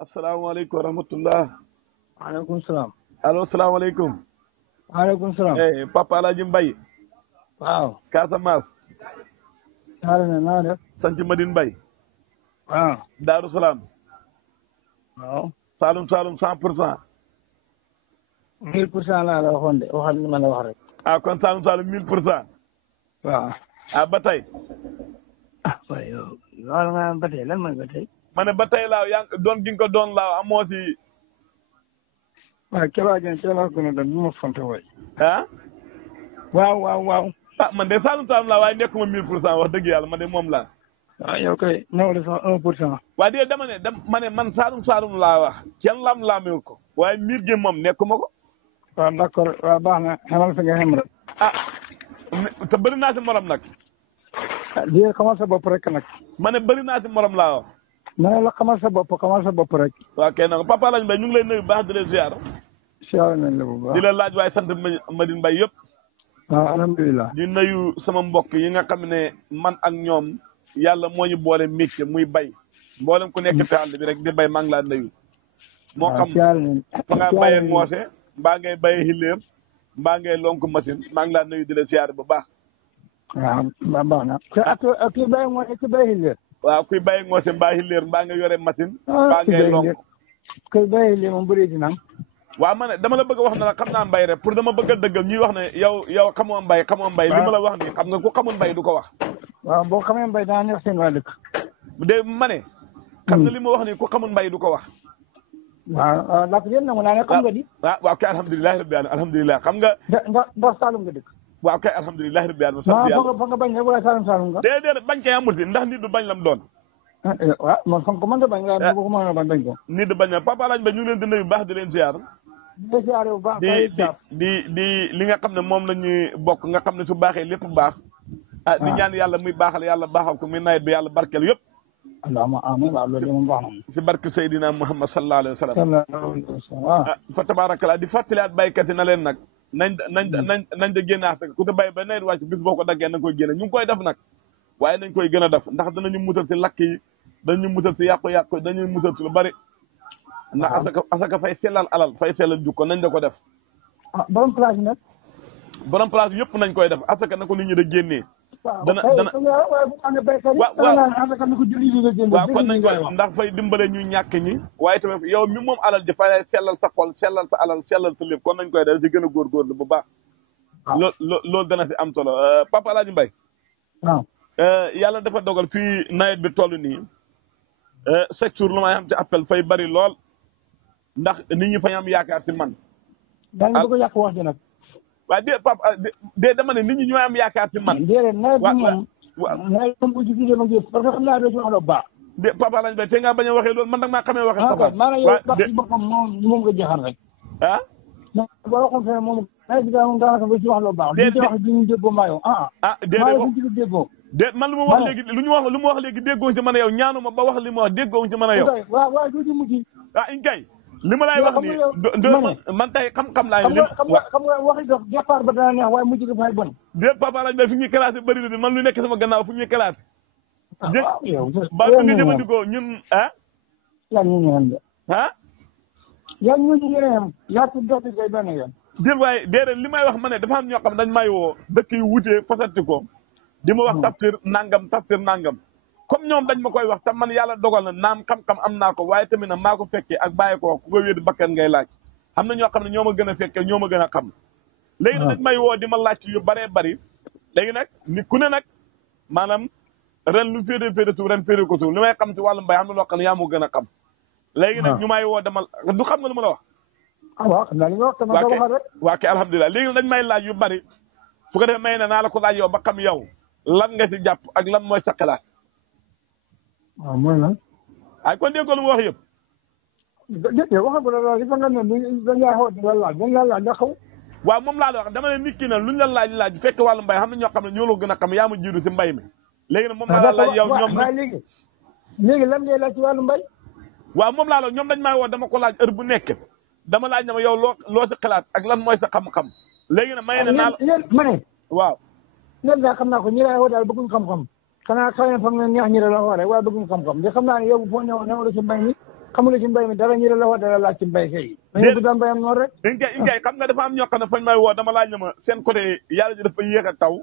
asalaamaaleykum wa rahmatullah. waaleykum salaam. allo salaamaaleykum. waaleykum salaam. Papa Alaaji Mbay. waaw. Casamance. naa def. sant Madine Mbay. waaw. Daaru Salaam. waaw. Saalum Saalum 100%. 1000% laa la waxoon de waxal li ma la wax rek. kon Saalum Saalum 1000%. waaw. ba tey. waaye yow loolu nga ba tey lan mooy ba tey. ma ne ba tey laaw yaa ngi doon gi nga ko doon laaw amoo si. waaw Kella Dieng Kella gën a dem bu ma fonte waay. waaw. man de Saalum Saalum laa waaye nekkuma 1000% wax dëgg yàlla man de moom laa. yow kay ñëw de sax 1%. waaye de dama ne ma ne man Saalum Saalum laa wax kenn lam-laamee ko waaye miir gi moom nekkuma ko. waaw d'accord waaw baax na xamal fi nga xem rek. te bëri naa si morom nag. di xamal sa bopp rek nag. ma ne bëri naa si morom laa wax. ma ne la xamal sa bopp rek. waaw kay nag Papa Alaaji Mbay ñu ngi lay nuyu baax di leen ziar. siyaare nañ la bu baax di la laaj waaye sant Madine Mbay yëpp. waaw alhamdulilah. di nuyu sama mbokk yi nga xam ne man ak ñoom yàlla moo ñu boole métier muy bay mboolem ku nekk ci àll bi rek di bay maa ngi laa nuyu. moo xam fa nga bayee ngoose mbaa ngay bayee hilleer mbaa ngay lonk machine maa ngi laa nuyu di la ziar bu baax. waaw baax na. ak kii bayee ngoose ki bayee hilleer. waaw kuy bayee ngoose mbaa hilleer mbaa nga yore machine. mbaa ngay lonk kuy bayee hilleer moom bëri dina. waaw ma ne dama la bëgg a wax ne la xam naa mbay rek pour dama bëgg a dëggal ñuy wax ne yow xamoo mbay li ma la wax nii xam nga ku xamul mbay du ko wax. waaw boo xamee mbay daa neex seen waa dëkk. de ma ne. xam nga li ma wax nii ku xamul mbay du ko wax. waaw ndax yéen nangu naa ne xam nga di. waaw kay alhamdulilah rabbi alamin alhamdulilah xam nga. ndax Saalum nga dëkk. waaw kay alhamdulilah rabbi alamin. waaw fa nga bañ rek wala Saalum nga. déedéet bañ kay amul si ndax nit du bañ lam doon. waaw man xam ko mën nga bañ laa ko mën a bañ ko. nit du bañ Papa Alaaji Mbay ñu ngi leen di nuyu bu baax di leen ziar. di li nga xam ne moom la ñuy bokk nga xam ne su baaxee lépp baax. di ñaan yàlla muy baaxal yàlla baaxal ko muy nawet bi yàlla barkeel yëpp. allahumma amiin waaw loolu moom baax na. si barke Seydina Muhammad sallallahu alayhi wa sallam. fa tabaarakallaa di fàttaliwaat baykat yi na leen nag. nañ de génne asaka ku te bay ba nawet wàcc bis boo ko daggee nañ koy génne ñu ngi koy def nag. waaye nañ koy gën a def ndax danañu musal si lakk yi danañu musal si yàqu-yàqu dañuy musal si lu bari. ndax asaka fay sellal alal fay sellal jukko nañ da ko def. borom place yi nag. borom place yëpp nañ koy def asaka na ko nit ñi da génnee. dana waaw kon nañ koy ndax fay dimbale ñu ñàkk ñi. waaye tamit yow mi moom alal ji fay sellal sa xol sellal sa alal sellal sa lépp kon nañ koy def si gën a góorgóorlu bu baax. loolu dana si am solo Papa Alaaji Mbay. waaw. yàlla dafa dogal fii nawet bi toll nii. chaque jour lu may am ci appel fay bari lool. ndax nit ñi fay am yaakaar ci man. daa ngi bëgg a yàq wax ji nag. waaye de Papa de dama ne nit ñi ñooy am yaakaar ci man. déedéet nawet bi moom. waaw nawet bi bu ci gisee ma gis parce que xam naa doo ci wax lu baax. de Papa Alaaji Mbay te nga bañ a waxee loolu man nag maa xamee waxee. waaw maanaam yow wax ci boppam moom nga jeexal rek. non boo waxoon fee moom nawet bi moom daanaka ba ci wax lu baax. déedéet li ci wax di ñu déggoo maa yow déedéet maa ngi déggoo. man lu ma wax léegi lu ma wax léegi déggoo ci man a yow ñaanuma ba wax li ma wax déggoo ci man a yow. waaw du mujj. inkay li ma lay wax nii man tey xam-xam laa ni xam nga waxi dox départ ba dana neex waaye mujj ga fay bon. déet Papa Alaaji Mbay fi ñuy classé bëri na man lu nekk sama gannaaw fu ñuy classé. yow ba nga jëfandikoo ñun yaa ñu ñëwoon de. yaa ñu ñëwoon yaa tudd dox bi kay benn yoon. déet waaye déedéet li may wax ma ne dafa am ñoo xam dañ may woo dëkk yu wutee fasati ko di ma wax tafsir nangam comme ñoom dañ ma koy wax tam man yàlla dogal na naam xam-xam am naa ko waaye tamit nag maa ko fekkee ak bàyyi ko wax ku ko wéedu bakkan ngay laaj xam na ñoo xam ne ñoo ma gën a fekkee ñoo ma gën a xam. léegi nag dañ may woo di ma laaj yu bëree bëri léegi nag nit ku ne nag maanaam ren lu féete suuf ren féete ko suuf li may xam ci wàllu mbay am na loo xam ne yaa ma gën a xam. léegi nag ñu may woo demal du xam nga lu ma la wax. waaw xam naa li nga wax tamit nga wax rek. waa kay alhamdulilah léegi dañ may laaj yu bëri su ko defee may ne naa la ko laaj yow ba xam yow lan nga ci jàpp ak lan mooy sa xalaat. waaw mooy lan. kon dégg nga lu mu wax yëpp. yow waxagul la loolu nga ne dañ laa laaj nga xaw. waaw moom laa la wax dama ne nit ki ne luñ la laaj fekk wàllu mbay xam na ñoo xam ne ñoo la gën a xam yaa ma jiitu si mbay mi. léegi nag moom laa laaj yow ñoom. léegi lan ngay laaj ci wàllu mbay. waaw moom laa la ñoom dañ may woo dama ko laaj heure bu nekk dama laaj na ma yow loo si xalaat ak lan mooy sa xam-xam. léegi nag may ne naa la ma ne. waaw. léegi daal xam naa ko ñi lay woo daal bëgguñ xam-xam. xanaa xëy na fa nga neex ñi la waxee waaye bëgguñ xam-xam de xam naa ne yow foo ñëw la si mbay mi xamul ci mbay mi dara ñu la wax dara laaj ci mbay kay. dañu ko daan bayam noonu rek. Ndiaye xam nga dafa am ñoo xam ne fañ may woo dama laaj na ma seen côté yàlla ji dafa yéex a taw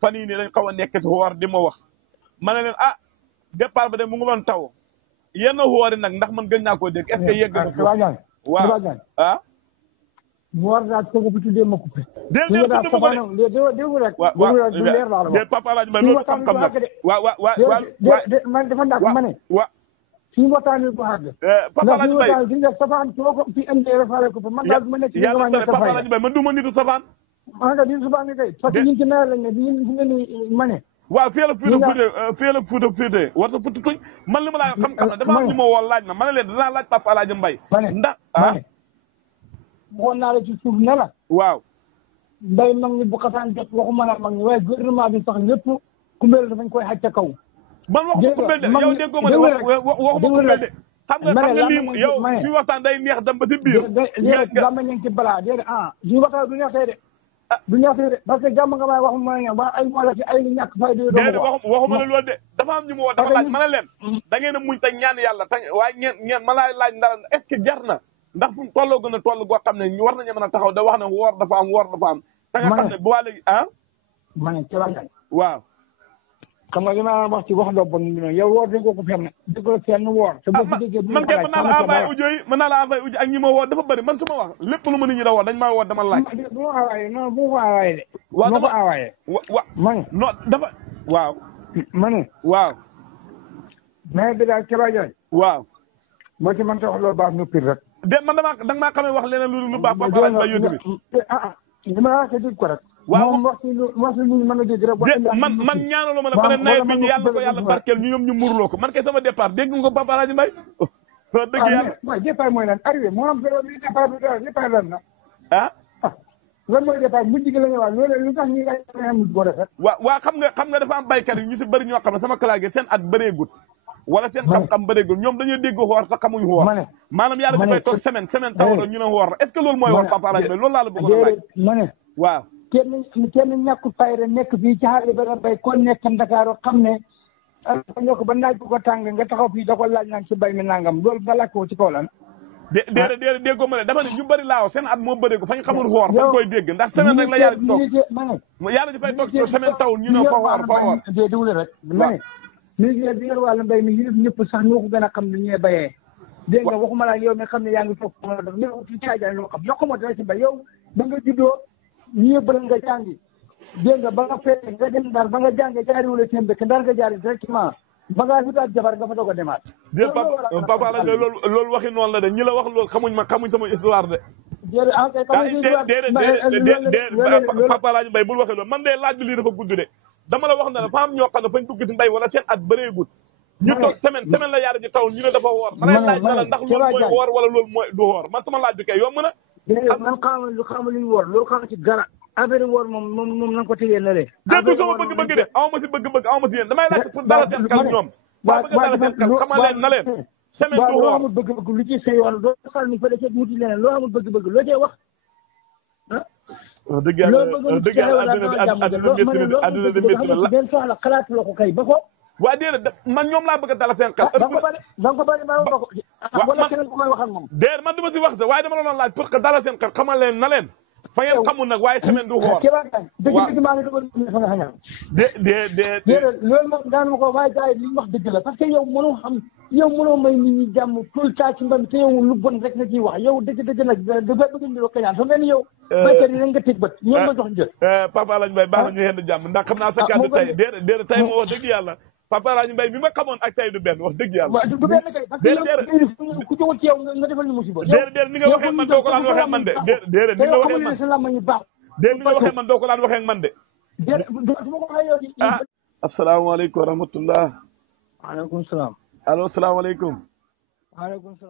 fan yii nii dañ xaw a nekk ci woor di ma wax ma ne leen départ ba de mu ngi doon taw yenn woori nag ndax man gën naa koo dégg est-ce que yegg na ko waaw mu war naa ko bu tuddee ma coupé. dégg nga rek. waaw du leer laa la wax. Papa Alaaji Mbay loolu xam-xam nag man dafa ndàkk ma ne. waaw suñu waxtaanee ko àgg. Papa Alaaji Mbay ndax suñu waxtaan safaan soo ko fi indee refaale ko fa man daal ma nekk ci yàlla Papa Alaaji Mbay man du ma nitu safaan. man nga nitu safaan kay. parce que ñun ci nawet lañ ne ñun fu ngeen ni ma ne. waaw fii la fuuta féete war na fuuta tuñ man li ma laa xam-xam dafa am ñu ma woo laaj ma ne leen dinaa laaj Papa Alaaji Mbay ndax waxoon naa la ci suuf ne la. waaw. mbay mag ñi bu xasaan jot waxuma la mag ñi waaye gouvernement bi sax lépp kumbeel dafañ koy xaj ca kaw. man waxuma kumbeel de yow déggoo ma de waxuma kumbeel de. xam nga lii yow suñu waxtaan day neex dem ba ci biir. gàmm ñu ngi ci balaa déedéet suñu waxtaan du neex tey de. du neex tey de parce que gàmm nga may waxuma ne ba ay wala ci ay ñàkk fay de. déedéet waxuma la loolu de dafa am ñu ma woo dafa laaj ma ne leen. da ngeen a muñ te ñaan yàlla te waaye ngeen ma laaj ndara est-ce que jar na ndax fu mu tolloo gën a toll goo xam ne war nañu mën a taxaw da wax ne woor dafa am woor dafa am. te nga xam ne bu waa léegi ma ne waaw. xam nga li ma wax ci wax doo bon yow woor dañ ko fenn. dëgg la fenn woor. te boo ko déggee man kay mën naa la envoyé audio yi mën naa la envoyé audio ak ñi ma woo dafa bëri man su ma wax lépp lu ma nit ñi da woo dañ maa woo dama laaj. bu ma envoyé non bu ma envoyé de. waaw dama ko envoyé. ma ne non dafa waaw. ma ne. waaw. mais bi daal Keba Diagne. waaw. boo ci mënta wax loolu baax noppi rek. man danga maa xamee wax leneen lu baax Papa Alaaji Mbay yónni bi. li ma la dégg ko rek. waaw moom wax si lu mën a dégg rek. man ñaanaloo ma ne ba ne nawet bi yàlla ko yàlla barkeel ñu ñoom ñu murloo ko man kay sama départ dégg nga ko Papa Alaaji Mbay. dëgg yàlla waaw départ mooy lan arrivé moo am solo bi départ lan na. lan mooy départ mujj gi la ñu wax loolu lu tax ñu ay mujj boo defee. waaw xam nga dafa am baykat yi ñu si bëri ñoo xam ne sama classe seen at bëreegut wala seen xam-xam bëreegul ñoom dañuy dégg xoor sax xamuñu xoor maanaam yàlla dafay toog semaine tawalo ñu ne xoor est-ce que loolu mooy wax Papa Alaaji Mbay loolu laa la bëggoon a laaj ma ne waaw kenn ñàkku fayda nekk fii ci xaali ba bay kon nekk Ndakaaru xam ne ñoo ko ba naaj bu ko tàng nga taxaw fii da ko laaj naan ci bay mi nangam loolu nga laaj ko ci kaw lan déedéet déggoo ma ne dama ne ñu bëri laaw seen at moo bëreegu fañ xamul xoor fañ koy dégg ndax semaine rek la yàlla di toog yàlla di fay toog semaine tawul ñu ne fa xoor déedéet rek ma ne ministère bi yor wàllu mbay mi yilif ñëpp sax ñoo ko gën a xam ni ñuy bayee dégg nga waxuma la yow mi xam ne yaa ngi toog daf ñëw ci caajaan loo xam yokku ma dara ci mbay yow ba nga juddoo ñu yëbbal nga jàngi dégg nga ba nga fekk nga dem Ndar ba nga jàngee jaariwula seen dëkk Ndar nga jaari directement ba ngaa wutaat jabar nga fa doog a demaat Papa Alaaji loolu waxi noonu la de ñi la wax loolu xamuñ sama histoire de déedéet Papa Alaaji Mbay bul waxee loolu man de laaj bi lii dafa gudd de dama la wax ne la fa am ñoo xam ne fañ dugg ci mbay wala seen at bëreegut ñu toog semaine la yaara ji taw ñu ne dafa woor ma lay laaj na la ndax loolu mooy woor wala loolu mooy du woor man sama laaj bi kay yomb na man xaama luy woor loolu xaama ci dara affaire woor moom na ko tegee na le dégg sama bëgg-bëgg de aw ma si bëgg-bëgg aw ma si yéen damay laaj pour dara seen xel ñoom waa bëgg dara seen xel xamal leen na leen semaine du woor loo amul bëgg-bëgg lu ci sa yoon doo xal ni fa da cee wuti leneen loo amul bëgg-bëgg loo cee wax dëgg yàlla adduna bi métti na la benn soxla xalaat la ko kay ba ko waa déedéet man ñoom laa bëgg a dala seen xel da nga ko bari ba ko wala keneen ku may wax ak moom déedéet man dama si wax de waaye dama la doon laaj pour que dala seen xel xamal leen na leen fa ngeen xamul nag waaye semaine du xoor dëgg maa ngi doon fa nga xañal déedéet loolu moom daan ma ko waaye gars yi li wax dëgg la parce que yow mënoo xam yow mënoo may nit ñi jàmm tout le temps ci mbam te yow lu bon rek nga ciy wax yow dëgg nag dafa bëgg ñu la kañaan fa mel ni yow baykat yi nga teg bët ñoom nga jox njël Papa Alaaji Mbay baax na ñu yenn jàmm ndax xam naa sa kàddu tey déedéet tey moo wax dëgg yàlla Papa Alaaji Mbay bi ma xamoon ak tey du benn wax dëgg yàlla du benn kay parce que yow ku jógul ci yow nga defal ñu musiba déedéet ni nga waxee man doo ko daan waxee man de déedéet ni nga waxee man sa làmmañ yu baax déedéet ni nga waxee man doo ko daan waxee man de su ma ko waxee yow asalaamaaleykum wa rahmatullah waaleykum salaam allo salaamaaleykum waaleykum salaam